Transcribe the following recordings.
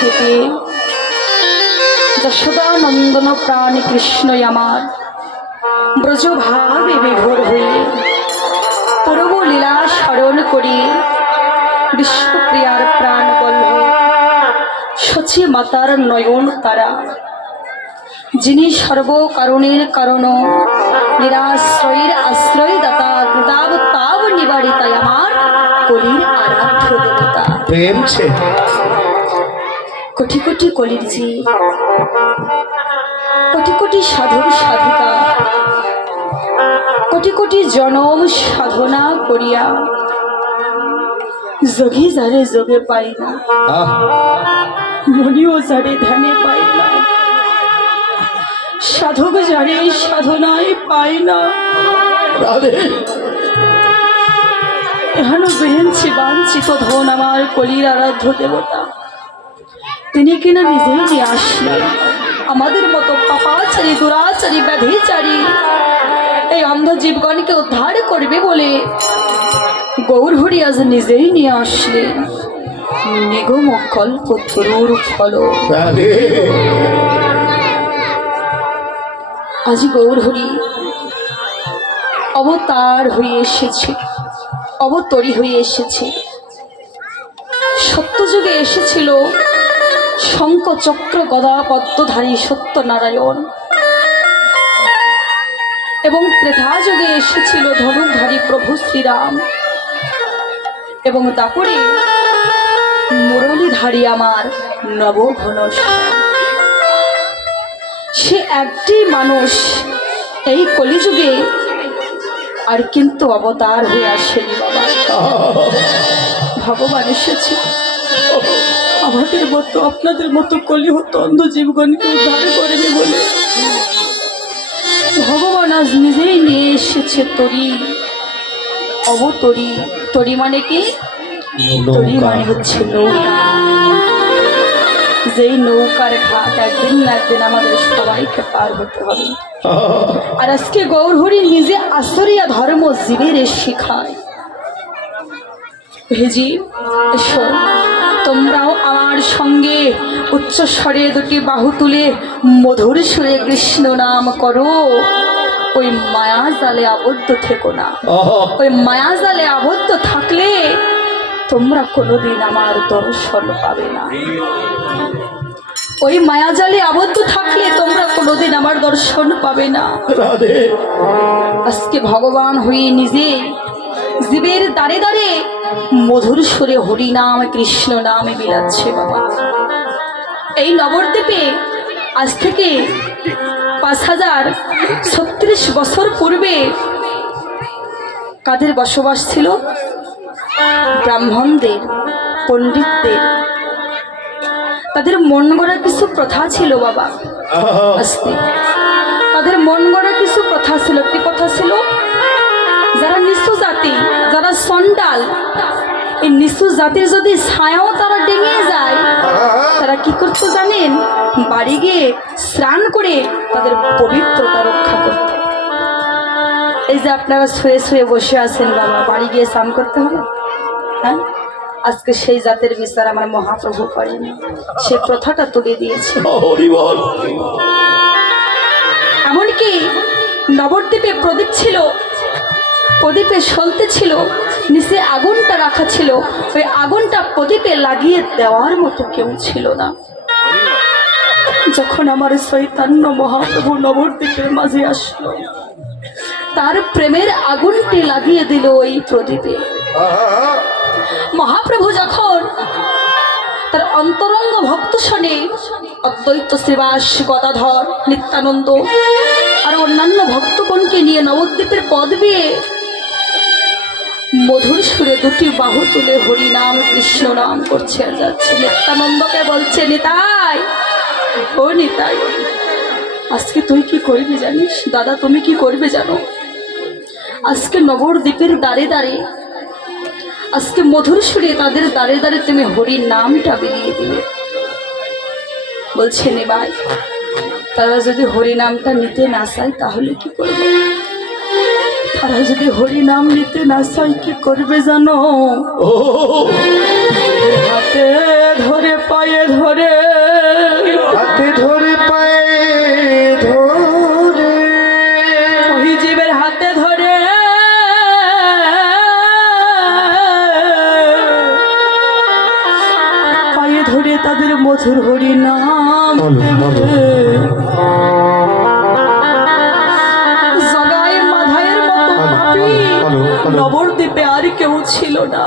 দ্বীপে যশোদা নন্দন প্রাণ কৃষ্ণই আমার ব্রজভাবে বিভোর হয়ে পূর্ব লীলা স্মরণ করি বিশ্বপ্রিয়ার প্রাণ বল্লভ সচি মাতার নয়ন তারা, যিনি সর্বকারণের কারণ, নিরাশ্রয়ের আশ্রয়দাতা, দাব তাব নিবারিতায় আমার কলির আরাধ্য দেবতা। প্রেম ছে কোটি কোটি কলির জীব, কোটি কোটি সাধক সাধিকা, কোটি কোটি জনম সাধনা করিয়া যোগী যারে যোগে পাই না, মনিও যারে ধ্যানে পাই না, সাধক যারে সাধনায় পাই না, এখানে বেহেনছি বাঞ্ছিত ধন আমার কলির আরাধ্য দেবতা। তিনি কিনা নিজেই নিয়ে আসলেন আমাদের মতো পাপাচারী দুরাচারী ব্যাধিচারী এই অন্ধ জীবগণকে উদ্ধার করবে বলে গৌরহরি আজ নিজেই নিয়ে আসলেন নিগম কল্পতরুর ফল। আজ গৌরহরি অবতার হয়ে এসেছে, অবতরী হয়ে এসেছে। সত্যযুগে এসেছিল শঙ্খ চক্র গদা পদ্মধারী সত্যনারায়ণ, এবং ত্রেতা যুগে এসেছিল ধনুকধারী প্রভু শ্রীরাম, এবং তারপরে মুরলীধারী আমার নবঘন। সে একটি মানুষ এই কলিযুগে আর কিন্তু অবতার হয়ে আসেনি বাবা। ভগবান এসেছে আমাদের মতো আপনাদের মতো কলি হতো অন্ধ জীবগণকে উদ্ধার করেনি বলে ভগবান আজ নিজেই নিয়ে এসেছে তরি, অবতরি। তরি মানে কি? তরি মানে হচ্ছে নৌকা, যেই নৌকার ঘাট একদিন না একদিন আমাদের সবাইকে পার হতে হবে। আর আজকে গৌরহরি নিজে আসরিয়া ধর্ম জীবের শিখায়। হেজি এসো, তোমরাও আমার সঙ্গে উচ্চ স্বরে দুটি বাহু তুলে মধুর সুরে কৃষ্ণ নাম করো। ওই মায়া জালে আবদ্ধ থেকো না। ওই মায়া জালে আবদ্ধ থাকলে তোমরা কোনোদিন আমার দর্শন পাবে না। ওই মায়া জালে আবদ্ধ থাকলে তোমরা কোনোদিন আমার দর্শন পাবে না। আজকে ভগবান হয়ে নিজে জীবের দ্বারে দ্বারে মধুর সুরে হরি নাম কৃষ্ণ নামে বিলাচ্ছে বাবা। এই নবদ্বীপে আজ থেকে 5036 বছর পূর্বে কাদের বসবাস ছিল? ব্রাহ্মণদের, পণ্ডিতদের। তাদের মন গড়া কিছু প্রথা ছিল বাবা। আজকে তাদের মন গড়া কিছু প্রথা ছিল। কি কথা ছিল? যারা নিচু জাতি, যারা সন্ডাল, এই নিচু জাতির যদি ছায়াও তারা ডেঙে যায়, তারা কি করতে জানেন? বাড়ি গিয়ে স্নান করে তাদের পবিত্রতা রক্ষা করতে। এই যে আপনারা শুয়ে শুয়ে বসে আছেন বাবা, বাড়ি গিয়ে স্নান করতে হবে। হ্যাঁ, আজকে সেই জাতের বিচার আমার মহাপ্রভু করেনি, সে প্রথাটা তুলে দিয়েছে। এমনকি নবদ্বীপে প্রদীপ ছিল, প্রদীপে সলতে ছিল, নিচে আগুনটা রাখা ছিল, ওই আগুনটা প্রদীপে লাগিয়ে দেওয়ার মতো কেউ ছিল না। যখন আমার চৈতন্য মহাপ্রভু নবদ্বীপের মাঝে আসলো, তার প্রেমের আগুনটি লাগিয়ে দিল ওই প্রদীপে। মহাপ্রভু যখন তার অন্তরঙ্গ ভক্ত শোনে, অদ্বৈত শ্রীবাস, গদাধর, নিত্যানন্দ আর অন্যান্য ভক্তগণকে নিয়ে নবদ্বীপের পদ দিয়ে মধুর সুরে দুটি বাহু তুলে হরি নাম কৃষ্ণ নাম করছে আর যাচ্ছে। নিত্যানন্দকে বলছে, নিতাই, ও নিতাই, আজকে তুই কি করবি জানিস? দাদা তুমি কি করবে জানো? আজকে নবদ্বীপের দ্বারে দ্বারে, আজকে মধুর সুরে তাদের দ্বারে দ্বারে তুমি হরির নামটা বিলিয়ে দিলে। বলছে নিমাই, তারা যদি হরি নামটা নিতে না চায় তাহলে কি করবে? তারা যদি হরি নাম নিতে না চায় কি করবে জানো? হাতে ধরে পায়ে ধরে মধুর হরি নাম জগাই মাধায়ের মতো পাপী নবদ্বীপে আর কেউ ছিল না।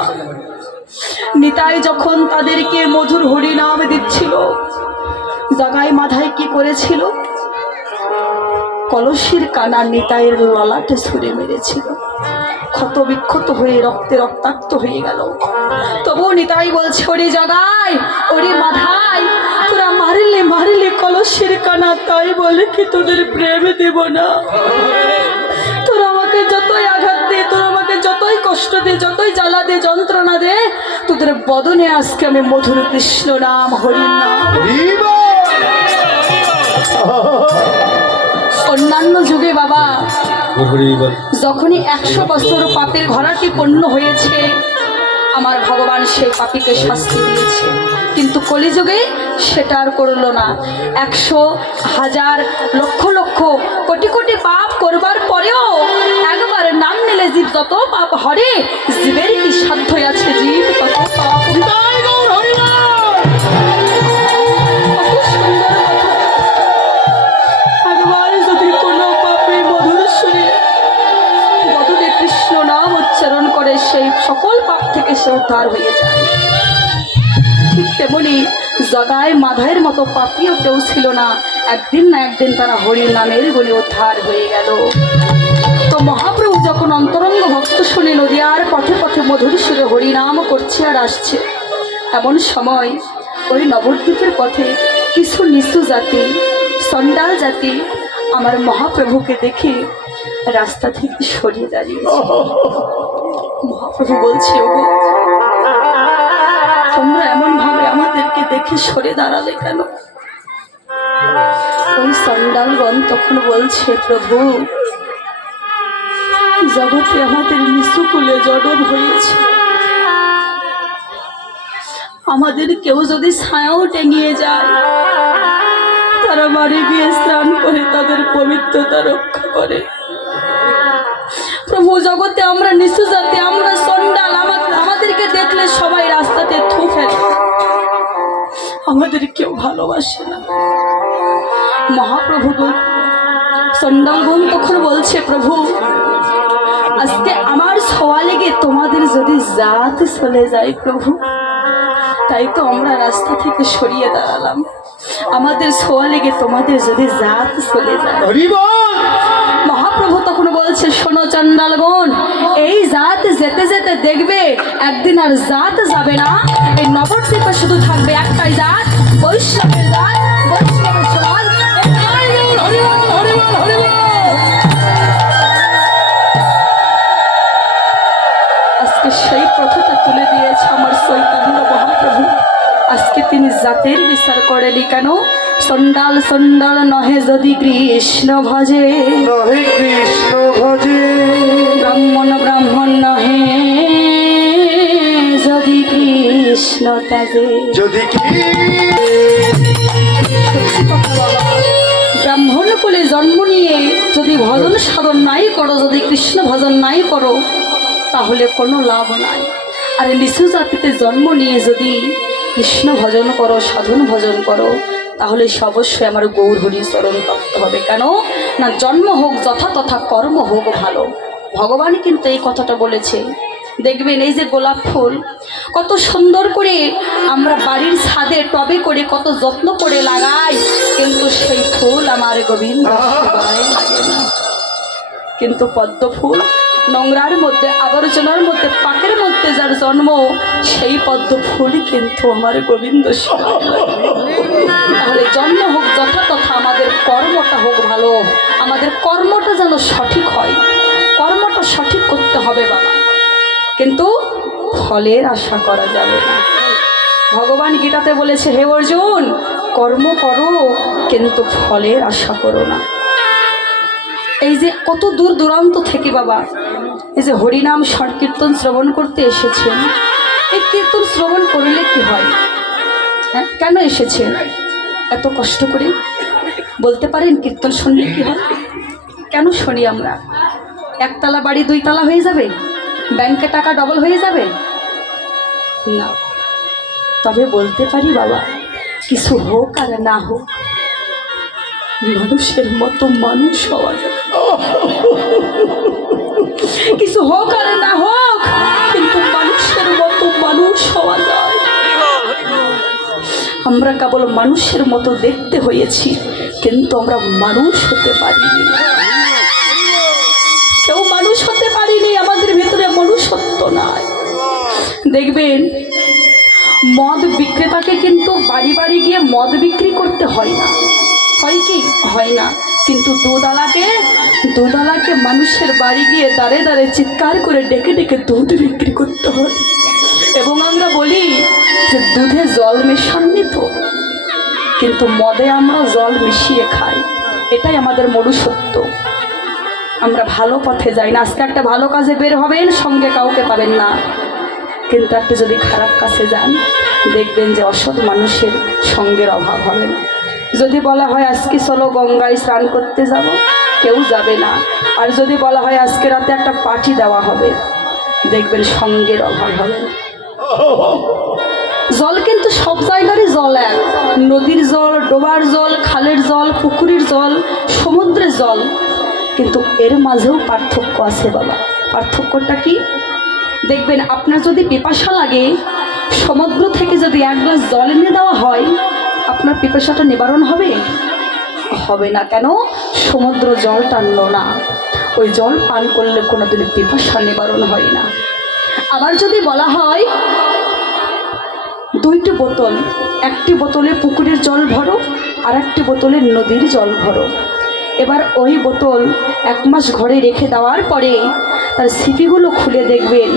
নিতাই যখন তাদেরকে মধুর হরি নাম দিচ্ছিল, জগাই মাধায় কি করেছিল? কলসির কানা নিতাইয়ের ললাটে ছুঁড়ে মেরেছিল। ক্ষত বিক্ষত হয়ে রক্তে রক্তাক্ত হয়ে গেল। তবু নিতাই বলছে, ওরে জগাই, ওরে মাধাই, তোরা মারলে মারলে কলসির কানা, তাই বলে কি তোদের প্রেম দেব না? তোরা আমাকে যতই আঘাত দে, তোরা আমাকে যতই কষ্ট দে, যতই জ্বালা দে, যন্ত্রণা দে, তোদের বদনে আজকে আমি মধুর কৃষ্ণ নাম হরি নাম। অন্যান্য যুগে বাবা যখনই 100 বছর পাপের ঘরাটি পূর্ণ হয়েছে, আমার ভগবান সেই পাপীকে শাস্তি দিয়েছে। কিন্তু কলিযুগে সেটা আর করলো না। 100, 1000, লক্ষ লক্ষ, কোটি কোটি পাপ করবার পরেও একবার নাম নিলে জীব যত পাপ হরে, জীবের কি সাধ্য আছে জীব তত পাপ। একবার যদি কোনো পাপী মধুর সুরে বদনে কৃষ্ণ নাম উচ্চারণ করে, সেই সকল পাপ থেকে সে উদ্ধার হয়ে যায়। ঠিক তেমনি জগায় মাধায়ের মতো পাপীও কেউ ছিল না। একদিন না একদিন তারা হরির নামের বলে উদ্ধার হয়ে গেল। তো মহাপ্রভু যখন অন্তরঙ্গ ভক্ত শুনে নদিয়ার পথে পথে মধুর সুরে হরিনাম করছে আর আসছে, এমন সময় ওই নবদ্বীপের পথে কিছু নিচু জাতি, চণ্ডাল জাতি আমার মহাপ্রভুকে দেখে রাস্তা থেকে সরিয়ে দাঁড়িয়ে। মহাপ্রভু বলছে, ওগো তোমরা এমন ভাবে আমাদেরকে দেখে সরে দাঁড়ালে কেন? ওই চণ্ডালগণ তখন বলছে, প্রভু জগতে আমাদের নিচু কুলে জড়ন হয়েছে, আমাদের কেউ যদি ছায়াও টেঙিয়ে যায়, তারা বাড়ি গিয়ে স্নান করে তাদের পবিত্রতা রক্ষা করে। প্রভু জগতে আমরা নিচু জাতি, আমরা চণ্ডাল, আমাদেরকে দেখলে সবাই রাস্তাতে থু ফেলে, আমাদের কেউ ভালোবাসে না। মহাপ্রভু চণ্ডালগণ তখন বলছে, প্রভু আজকে আমার ছোঁয়া লেগে তোমাদের যদি জাত চলে যায় প্রভু, তাই তো আমরা রাস্তা থেকে সরিয়ে দাঁড়ালাম। আমাদের ছোঁয়া লেগে তোমাদের যদি জাত চলে যায়। মহাপ্রভু তখন বলছে, শোনো চণ্ডালগণ, এই জাত যেতে যেতে দেখবে একদিন আর জাত যাবে না। এই নবদ্বীপে শুধু থাকবে একটাই জাত, বৈষ্ণবের জাত, বৈষ্ণবের সমাজ। আজকে সেই প্রথাটা তুলে দিয়েছে আমার চৈতন্য মহাপ্রভু। আজকে তিনি জাতের বিচার করেনি কেন? চণ্ডাল চণ্ডাল নহে যদি কৃষ্ণ ভজে, কৃষ্ণ ভজে, ব্রাহ্মণ ব্রাহ্মণ নহে যদি কৃষ্ণ ত্যাজে। যদি ব্রাহ্মণ কুলে জন্ম নিয়ে যদি ভজন সাধন নাই করো, যদি কৃষ্ণ ভজন নাই করো, তাহলে কোনো লাভ নাই। আর নিচু জাতিতে জন্ম নিয়ে যদি কৃষ্ণ ভজন করো, সাধন ভজন করো, তাহলে অবশ্যই আমার গৌর হরি চরণ তত্ত্ব হবে। কেন না, জন্ম হোক যথা তথা, কর্ম হোক ভালো। ভগবান কিন্তু এই কথাটা বলেছে। দেখবেন এই যে গোলাপ ফুল কত সুন্দর করে আমরা বাড়ির ছাদে টবে করে কত যত্ন করে লাগাই, কিন্তু সেই ফুল আমার গোবিন্দ সেবায় লাগে না। কিন্তু পদ্ম ফুল নোংরার মধ্যে, আবর্জনার মধ্যে, পাকের মধ্যে যার জন্ম, সেই পদ্ম ফুল কিন্তু আমার গোবিন্দ সেবায় লাগে। তাহলে জন্ম হোক যথা তথা, আমাদের কর্মটা হোক ভালো, আমাদের কর্মটা যেন সঠিক হয়। কর্মটা সঠিক করতে হবে বাবা, কিন্তু ফলের আশা করা যাবে না। ভগবান গীতাতে বলেছে, হে অর্জুন, কর্ম করো কিন্তু ফলের আশা করো না। এই যে কত দূর দূরান্ত থেকে বাবা এই যে হরিনাম সংকীর্তন শ্রবণ করতে এসেছেন, এই কীর্তন শ্রবণ করলে কি হয়? হ্যাঁ, কেন এসেছেন এত কষ্ট করে? বলতে পারেন কীর্তন শুনলে কি হয়? কেন শুনি আমরা? একতলা বাড়ি 2 তলা হয়ে যাবে? ব্যাংকে টাকা ডবল হয়ে যাবে? না। তবে বলতে পারি বাবা, কিছু হোক আর না হোক, মানুষের মতো মানুষ হওয়া যায়। কিছু হোক আর না হোক, কিন্তু মানুষের মতো মানুষ হওয়া যায়। আমরা কেবল মানুষের মতো দেখতে হয়েছি, কিন্তু আমরা মানুষ হতে পারিনি। কেউ মানুষ হতে পারিনি, আমাদের ভিতরে মনুষ্যত্ব নাই। দেখবেন মদ বিক্রেতাকে কিন্তু বাড়ি বাড়ি গিয়ে মদ বিক্রি করতে হয় না, হয় কি? হয় না। কিন্তু দুধওয়ালাকে মানুষের বাড়ি গিয়ে দাঁড়ে দাঁড়ে চিৎকার করে ডেকে ডেকে দুধ বিক্রি করতে হয়। এবং আমরা বলি যে দুধে জল মেশাননি তো, কিন্তু মদে আমরা জল মিশিয়ে খাই। এটাই আমাদের মনুষ্যত্ব। আমরা ভালো পথে যাই না। আজকে একটা ভালো কাজে বের হবেন, সঙ্গে কাউকে পাবেন না, কিন্তু আপনি যদি খারাপ কাজে যান দেখবেন যে অসৎ মানুষের সঙ্গের অভাব হবে না। যদি বলা হয় আজকে চলো গঙ্গায় স্নান করতে যাব, কেউ যাবে না। আর যদি বলা হয় আজকে রাতে একটা পার্টি দেওয়া হবে, দেখবেন সঙ্গের অভাব হবে না। জল কিন্তু সব জায়গারই জল এক, নদীর জল, ডোবার জল, খালের জল, পুকুরের জল, সমুদ্রের জল, কিন্তু এর মাঝেও পার্থক্য আছে বাবা। পার্থক্যটা কি? দেখবেন আপনার যদি পিপাসা লাগে, সমুদ্র থেকে যদি এক গ্লাস জল এনে দেওয়া হয়, আপনার পিপাসাটা নিবারণ হবে? হবে না। কেন? সমুদ্র জলটা নোনা, ওই জল পান করলে কোনোদিন পিপাসা নিবারণ হয় না। আবার যদি বলা হয় দুইটি বোতল, একটি বোতলে পুকুরের জল ভরো আর একটি বোতলে নদীর জল ভরো, এবার ওই বোতল 1 মাস ঘরে রেখে দেওয়ার পরে তার সিপিগুলো খুলে দেখবেন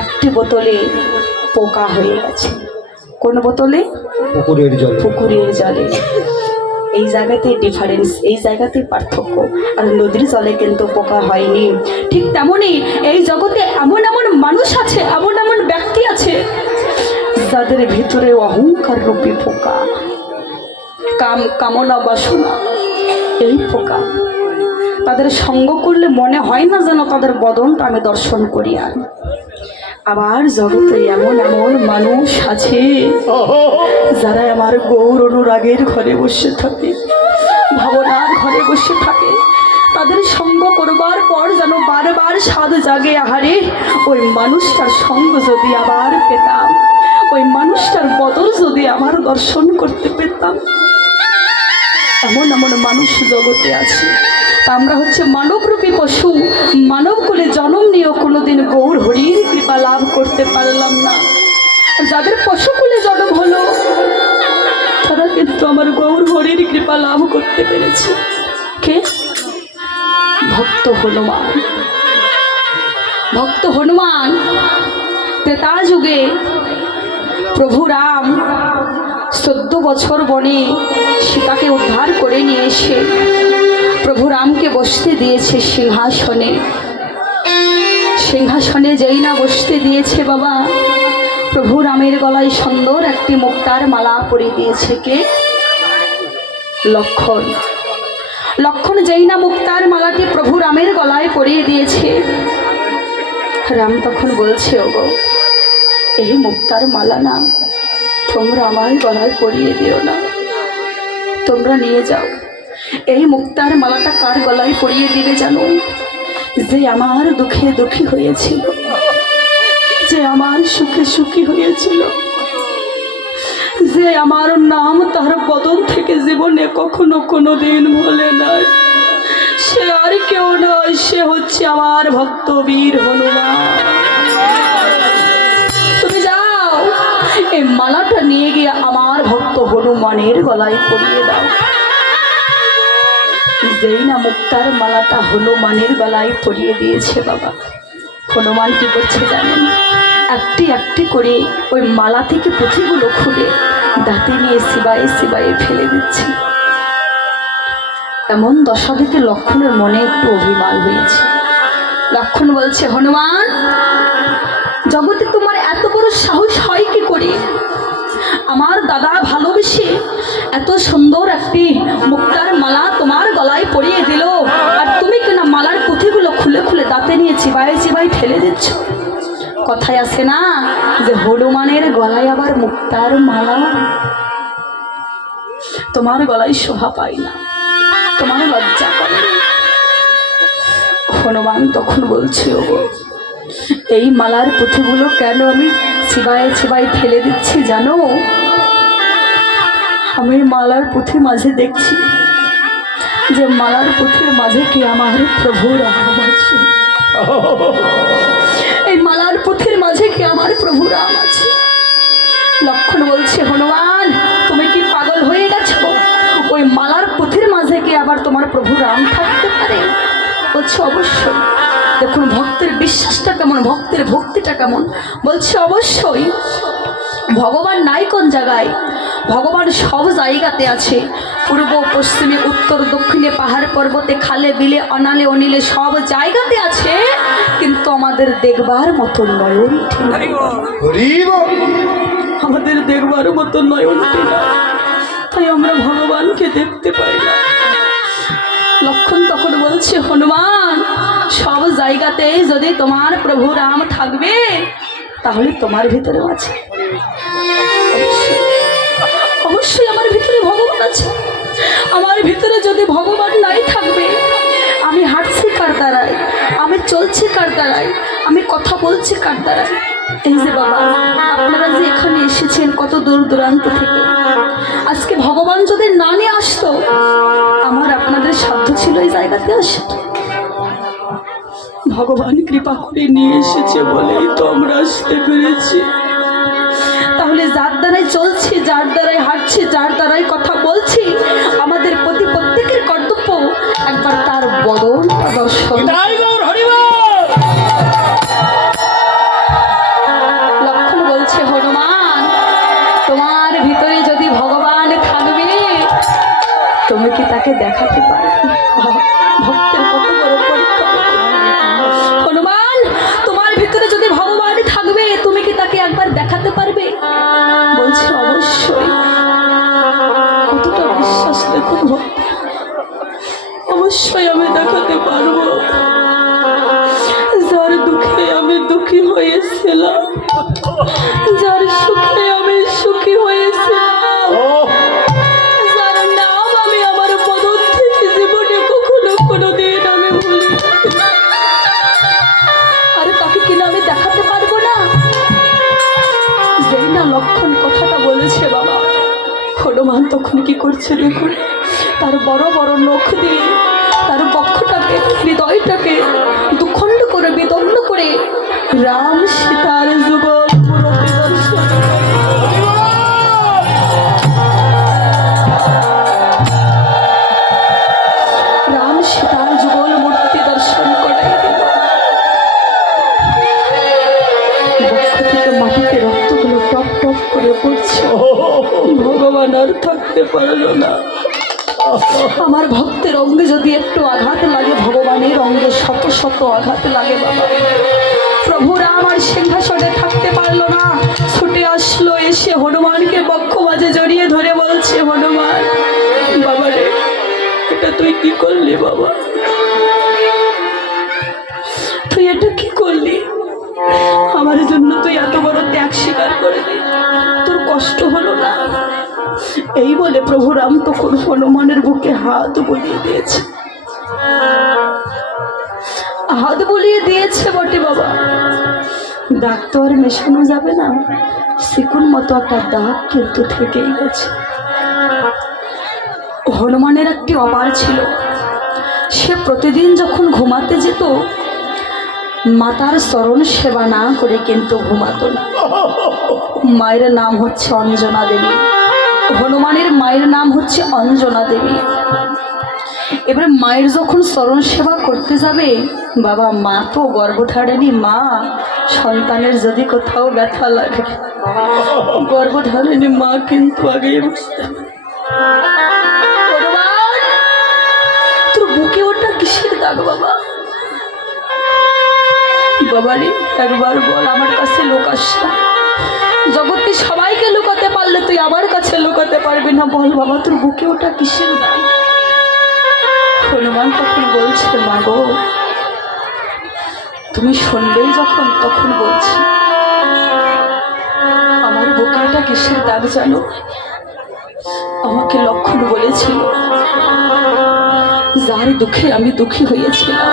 একটি বোতলে পোকা হয়ে গেছে। কোন বোতলে? পুকুরের জল। পুকুরের জলে। এই জায়গাতে ডিফারেন্স, এই জায়গাতে পার্থক্য। আর নদীর জলে কিন্তু পোকা হয়নি। ঠিক তেমনই এই জগতে এমন এমন মানুষ আছে, এমন এমন ব্যক্তি আছে যাদের ভিতরে অহংকার রূপী পোকা, কামনা বাসনা, এই পোকা। তাদের সঙ্গ করলে মনে হয় না যেন তাদের বদনটা আমি দর্শন করি। আবার জগতে এমন এমন মানুষ আছে যারা আমার গৌর অনুরাগের ঘরে বসে থাকে, ভাবনার ঘরে বসে থাকে। তাদের সঙ্গ করবার পর যেন বারবার স্বাদ জাগে, আহারে ওই মানুষটার সঙ্গ যদি আবার পেতাম, ওই মানুষটার বদল যদি আমার দর্শন করতে পেতাম। এমন এমন মানুষ জগতে আছে। আমরা হচ্ছে মানবরূপী পশু, মানব কুলে জন্ম নিয়েও কোনোদিন গৌর হরির কৃপা লাভ করতে পারলাম না। যাদের পশুকুলে জন্ম হলো তারা কিন্তু আমার গৌর হরির কৃপা লাভ করতে পেরেছে। কে? ভক্ত হনুমান। ভক্ত হনুমান ত্রেতা যুগে প্রভু রাম 14 বছর বনে সীতাকে উদ্ধার করে নিয়ে এসে প্রভু রামকে বসতে দিয়েছে সিংহাসনে। সিংহাসনে যেই না বসতে দিয়েছে বাবা, প্রভু রামের গলায় সুন্দর একটি মুক্তার মালা পরিয়ে দিয়েছে। কে? লক্ষণ। লক্ষণ যেই না মুক্তার মালাটি প্রভু রামের গলায় পরিয়ে দিয়েছে, রাম তখন বলছে, ওগো এই মুক্তার মালা না, তোমরা আমার গলায় পরিয়ে দিও না, তোমরা নিয়ে যাও। এই মুক্তার মালাটা কার গলায় পরিয়ে দিবে জানো? যে আমার দুঃখে দুঃখী হয়েছিল, যে আমার সুখে সুখী হয়েছিল, যে আমার নাম তার বদন থেকে জীবনে কখনো কোনোদিন ভোলে নাই, সে আর কেউ নয়, সে হচ্ছে আমার ভক্ত বীর হনুমান। তুমি যাও, এই মালাটা নিয়ে গিয়ে আমার ভক্ত হনুমানের গলায় পরিয়ে দাও। যেই না মুক্তার মালাটা হনুমানের গলায় পরিয়ে দিয়েছে বাবা, হনুমান কি করছে জানেন? একটি একটি করে ওই মালা থেকে পুঁথিগুলো খুলে দাঁতে নিয়ে সিবায়ে সিবায়ে ফেলে দিচ্ছে। এমন দশা দেখে লক্ষণের মনে একটু অভিমান হয়েছে। লক্ষণ বলছে, হনুমান, জগতে তোমার এত বড় সাহস হয় কি করে? আমার দাদা ভালোবেসে এত সুন্দর একটি মুক্তার মালা তোমার গলায় পরিয়ে দিল, আর তুমি কিনা মালার পুঁথিগুলো খুলে খুলে দাঁতে নিয়ে চিবাই চিবাই ফেলে দিচ্ছ। কথায় আছে না যে হনুমানের গলায় আবার মুক্তার মালা। তোমার গলায় শোভা পাই না, তোমার লজ্জা করে না। হনুমান তখন বলছে, ওগো এই মালার পুঁথিগুলো কেন আমি চিবায় চিবায় ফেলে দিচ্ছি জানো? আমি মালার পুঁথির মাঝে দেখছি যে মালার পুঁথির মাঝে কি আমার প্রভু রাম আছে। এই মালার পুঁথির মাঝে কি আমার প্রভু রাম আছে। লক্ষণ বলছে, হনুমান তুমি কি পাগল হয়ে গেছো? ওই মালার পুঁথির মাঝে কি আবার তোমার প্রভু রাম থাকতে পারে? বলছে অবশ্যই। দেখুন ভক্তের বিশ্বাসটা কেমন, ভক্তের ভক্তিটা কেমন। বলছে অবশ্যই ভগবান নাই কোন জায়গায়, ভগবান সব জায়গাতে আছে। পূর্ব পশ্চিমে উত্তর দক্ষিণে পাহাড় পর্বতে খালে বিলে অনালে অনিলে সব জায়গাতে আছে, কিন্তু আমাদের দেখবার মতো নয়ন আমাদের দেখবার মতো নয়ন তাই আমরা ভগবানকে দেখতে পাই না। লক্ষণ তখন বলছে, হনুমান সব জায়গাতে যদি তোমার প্রভু রাম থাকবে তাহলে তোমার ভিতরেও আছে। অবশ্যই আমার ভিতরে ভগবান আছে। আমার ভিতরে যদি ভগবান নাই থাকবে, আমি হাঁটছি কার দ্বারায়, আমি চলছি কার দ্বারায়, আমি কথা বলছি কার দ্বারায়? এই যে বাবা আপনারা যে এখানে এসেছেন কত দূর দূরান্ত থেকে, আজকে ভগবান যদি না নিয়ে আসতো, আমার আপনাদের সাধ্য ছিল এই জায়গাতে আসে? ভগবান কৃপা করে নিয়ে এসেছে বলেই তো আমরা আসতে পেরেছি। তাহলে যার দ্বারাই চলছি, যার দ্বারাই হাঁটছি, যার দ্বারাই কথা বলছি, আমাদের প্রতি প্রত্যেকের কর্তব্য একবার তার বদনটা দর্শন। লক্ষণ বলছে, হনুমান তোমার ভিতরে যদি ভগবান থাকবে তুমি কি তাকে দেখাতে পারবে? ভক্তের কত বড় পরীক্ষা। হনুমান তোমার ভিতরে যদি ভগবান থাকবে তুমি কি তাকে একবার দেখাতে পারবে? বলছে অবশ্যই। কতটা বিশ্বাস দেখুন ভক্ত, অবশ্যই আমি দেখাতে পারবো। যার দুঃখে আমি দুঃখী হয়েছিলাম, যার সুখে আমি সুখী হয়েছিলাম, যার নাম আমি আমার বদন থেকে জীবনে কখনো কোনোদিন আমি ভুলি, আরে তাকে কিনা আমি দেখাতে পারবো না? যেই না লক্ষণ কথাটা বলেছে বাবা, হনুমান তখন কি করছে দেখুন, তার বড় বড় নখ দিয়ে তার বক্ষটাকে হৃদয়টাকে দুখণ্ড করে বিদণ্ড করে রাম সীতার যুগল মূরতি দর্শন রাম সীতার যুগল মূর্তি দর্শন করাই দিল। বক্ষ থেকে মাটিতে রক্তগুলো টপ টপ করে পড়ছে। ভগবান আর থাকতে পারলো না। আমার ভক্তের অঙ্গে যদি একটু আঘাত লাগে, ভগবানের অঙ্গে শত শত আঘাত লাগে বাবা। প্রভু রাম আর সিংহাসনে থাকতে পারলো না, ছুটে আসলো, এসে হনুমানকে বক্ষ মাঝে জড়িয়ে ধরে বলছে, হনুমান বাবা রে, এটা তুই কি করলি বাবা? তুই এটা কি করলি? আমার জন্য তুই এত বড় ত্যাগ স্বীকার করে দি, তোর কষ্ট হলো না? এই বলে প্রভু রাম তখন হনুমানের বুকে হাত বুলিয়ে দিয়েছে। হাত বুলিয়ে দিয়েছে বটে বাবা, দাগ তো আর মেশানো যাবে না, শিকুন মতো একটা দাগ কিন্তু থেকেই গেছে। হনুমানের একটি অপার ছিল, সে প্রতিদিন যখন ঘুমাতে যেত মাতার চরণ সেবা না করে কিন্তু ঘুমাতো না। মায়ের নাম হচ্ছে অঞ্জনা দেবী, হনুমানের মায়ের নাম হচ্ছে অঞ্জনা দেবী। এবারে মায়ের যখন চরণ সেবা করতে যাবে বাবা, মা তো গর্ভধারিণী মা, সন্তানের যদি কোথাও ব্যথা লাগে গর্ভধারিণী মা কিন্তু আগেই বুঝতে তোর বুকে ওটা কিসের দাগ বাবা? বাবারে একবার বল, আমার কাছে লোক আসছে, জগতে সবাইকে লুকাতে পারলে তুই আমার কাছে লুকাতে পারবি না, বল বাবা তোর বুকে ওটা কিসের দাগ? হনুমান তখন বলছে, মা গো তুমি শুনবেই যখন তখন বলছি, আমার বুকে ওটা কিসের দাগ জানো? আমাকে লক্ষণ বলেছিল, যার দুঃখে আমি দুঃখী হয়েছিলাম,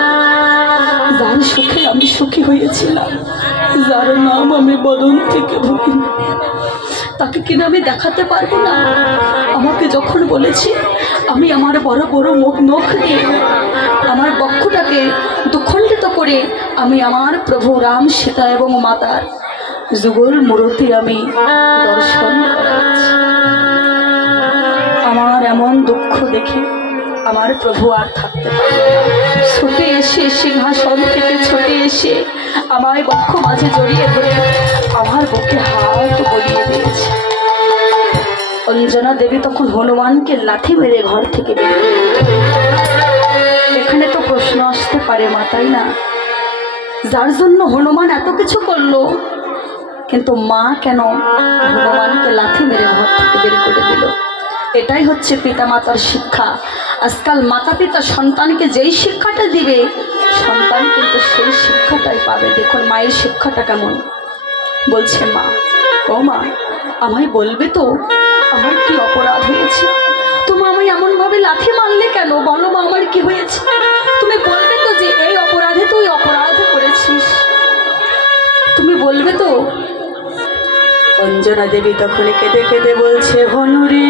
যার সুখে আমি সুখী হয়েছিলাম, যার নাম আমি বদন থেকে ভুগি, তাকে কিনা আমি দেখাতে পারবো না। আমাকে যখন বলেছি, আমি আমার বড় বড় নখ দিয়ে আমার বক্ষটাকে দুখণ্ডিত করে আমি আমার প্রভু রাম, সীতা এবং মাতার যুগল মূর্তি আমি দর্শন করাচ্ছি। আমার এমন দুঃখ দেখে আমার প্রভু আর থাকতে পারল না। ছুটে এসে সিংহাসন থেকে ছুটে এসে আমায় বক্ষ মাঝে জড়িয়ে ধরে আমার বুকে হাত বলিয়ে দিয়েছে। অঞ্জনা দেবী তখন হনুমানকে লাথি মেরে ঘর থেকে বের করে দিল। এখানে তো প্রশ্ন আসতে পারে মা, তাই না? যার জন্য হনুমান এত কিছু করলো, কিন্তু মা কেন হনুমানকে লাথি মেরে ঘর থেকে বের করে দিল? এটাই হচ্ছে পিতামাতার শিক্ষা। আজকাল মাতা পিতা সন্তানকে যেই শিক্ষাটা দিবে, সন্তান কিন্তু সেই শিক্ষাটাই পাবে। দেখুন মায়ের শিক্ষাটা কেমন। বলছে মা, ও মা, আমায় বলবে তো আমার কি অপরাধ হয়েছে? তুমি আমায় এমনভাবে লাথি মারলে কেন? বলো মা, আমার কি হয়েছে? তুমি বলবে তো যে এই অপরাধে তুই অপরাধ করেছিস? তুমি বলবে তো? অঞ্জনা দেবী তখন কেঁদে কেঁদে বলছে, হনুরে,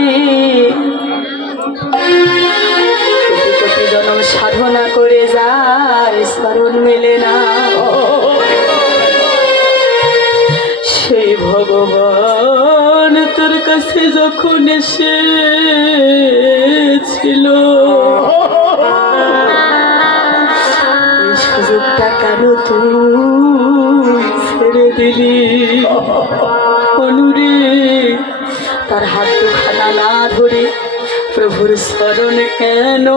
কোটি কোটি জনম সাধনা করে যায়, স্মরণ মেলে না। সেই ভগবান তোর কাছে যখন এসেছিল, এই সুযোগটা কেন তুই ছেড়ে দিলি? অনুরে, তার হাত দুখানা না ধরে প্রভুর স্মরণ কেন